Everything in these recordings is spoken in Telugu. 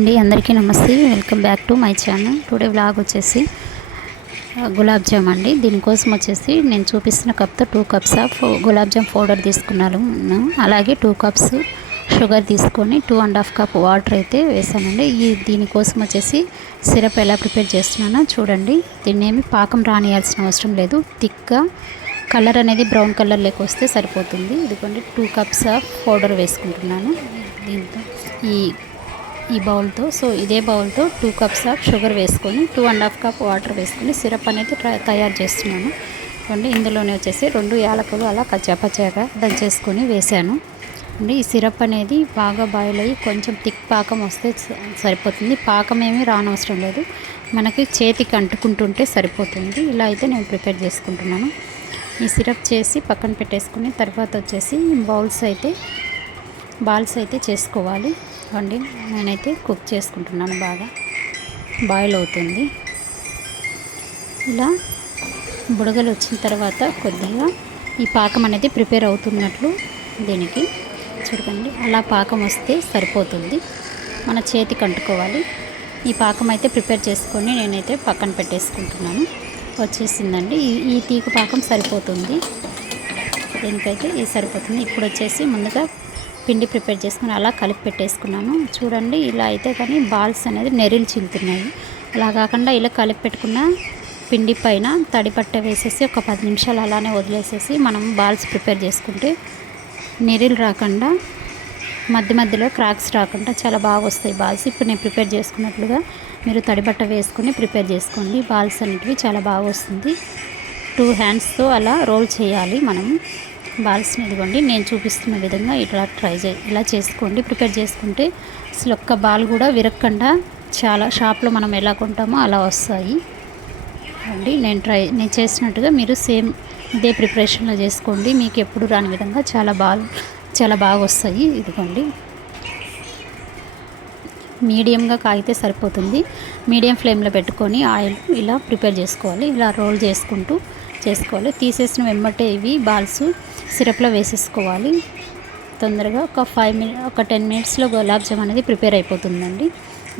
అండి అందరికీ నమస్తే. Welcome back to my channel. Today blog వచ్చేసి గులాబ్ జామ్ అండి. దీనికోసం వచ్చేసి నేను చూపిస్తున్న కప్తో two cups of gulab jam powder తీసుకున్నాను. అలాగే టూ కప్స్ షుగర్ తీసుకొని two and half cup water అయితే వేసానండి. ఈ దీనికోసం వచ్చేసి సిరప్ ఎలా ప్రిపేర్ చేస్తున్నానో చూడండి. దీన్ని ఏమి పాకం రానియాల్సిన అవసరం లేదు. థిక్గా కలర్ అనేది బ్రౌన్ కలర్ లేక వస్తే సరిపోతుంది. ఇదిగోండి టూ కప్స్ ఆఫ్ పౌడర్ వేసుకుంటున్నాను. దీంతో ఈ ఈ బౌల్తో సో ఇదే బౌల్తో టూ కప్స్ ఆఫ్ షుగర్ వేసుకొని two and half cup water వేసుకొని సిరప్ అనేది తయారు చేస్తున్నాను. అండి ఇందులోనే వచ్చేసి రెండు యాలకులు అలా కచ్చాపచ్చాగా దంచేసుకొని వేసాను అండి ఈ సిరప్ అనేది బాగా బాయిల్ అయ్యి కొంచెం థిక్ పాకం వస్తే సరిపోతుంది. పాకం ఏమీ రానవసరం లేదు. మనకి చేతికి అంటుకుంటుంటే సరిపోతుంది. ఇలా అయితే నేను ప్రిపేర్ చేసుకుంటున్నాను. ఈ సిరప్ చేసి పక్కన పెట్టేసుకుని తర్వాత వచ్చేసి బౌల్స్ అయితే బాల్స్ అయితే చేసుకోవాలి. అండి నేనైతే కుక్ చేసుకుంటున్నాను బాగా. బాయిల్ అవుతుంది. ఇలా బుడగలు వచ్చిన తర్వాత కొద్దిగా ఈ పాకం అనేది ప్రిపేర్ అవుతున్నట్లు దీనికి చూడకండి అలా పాకం వస్తే సరిపోతుంది. మన చేతికి అంటుకోవాలి ఈ పాకం అయితే ప్రిపేర్ చేసుకొని నేనైతే పక్కన పెట్టేసుకుంటున్నాను. వచ్చేసిందండి. ఈ ఈ తీగ పాకం సరిపోతుంది. దీనికైతే ఇది సరిపోతుంది. ఇప్పుడు వచ్చేసి ముందుగా పిండి ప్రిపేర్ చేసుకుని అలా కలిపి పెట్టేసుకున్నాను. చూడండి ఇలా అయితే కానీ బాల్స్ అనేది నెరిలు చింతున్నాయి. అలా కాకుండా ఇలా కలిపి పెట్టుకున్న పిండి పైన తడి పట్ట వేసేసి ఒక పది నిమిషాలు అలానే వదిలేసేసి మనం బాల్స్ ప్రిపేర్ చేసుకుంటే నెరిలు రాకుండా మధ్య మధ్యలో క్రాక్స్ రాకుండా చాలా బాగా వస్తాయి బాల్స్. ఇప్పుడు నేను ప్రిపేర్ చేసుకున్నట్లుగా మీరు తడి బట్ట ప్రిపేర్ చేసుకోండి. బాల్స్ అనేటివి చాలా బాగా వస్తుంది. టూ హ్యాండ్స్తో అలా రోల్ చేయాలి మనం. బాల్స్ని ఇదిగోండి నేను చూపిస్తున్న విధంగా ఇట్లా ట్రై చే ఇలా చేసుకోండి. ప్రిపేర్ చేసుకుంటే అసలు ఒక్క బాల్ కూడా విరక్కుండా చాలా షాప్లో మనం ఎలా కొంటామో అలా వస్తాయి. అండి నేను ట్రై నేను చేసినట్టుగా మీరు సేమ్ ఇదే ప్రిపరేషన్లో చేసుకోండి. మీకు ఎప్పుడు రాని విధంగా చాలా బాగా చాలా బాగా వస్తాయి. ఇదిగోండి. మీడియంగా కాగితే సరిపోతుంది. మీడియం ఫ్లేమ్లో పెట్టుకొని ఆయిల్ ఇలా ప్రిపేర్ చేసుకోవాలి. ఇలా రోల్ చేసుకుంటూ చేసుకోవాలి. తీసేసిన వెంబటే ఇవి బాల్స్ సిరప్లో వేసేసుకోవాలి. తొందరగా ఒక ఫైవ్ మినిట్ ఒక టెన్ మినిట్స్లో గులాబ్ జామ్ అనేది ప్రిపేర్ అయిపోతుందండి.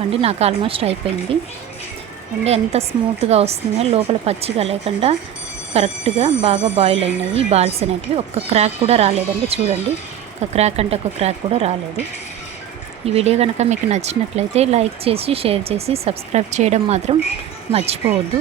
అండి నాకు ఆల్మోస్ట్ అయిపోయింది. అండి ఎంత స్మూత్గా వస్తుందో లోపల పచ్చిగా లేకుండా కరెక్ట్గా బాగా బాయిల్ అయినాయి ఈ బాల్స్ అనేటివి. ఒక్క క్రాక్ కూడా రాలేదండి చూడండి. ఒక క్రాక్ అంటే ఒక క్రాక్ కూడా రాలేదు. ఈ వీడియో కనుక మీకు నచ్చినట్లయితే లైక్ చేసి షేర్ చేసి సబ్స్క్రైబ్ చేయడం మాత్రం మర్చిపోవద్దు.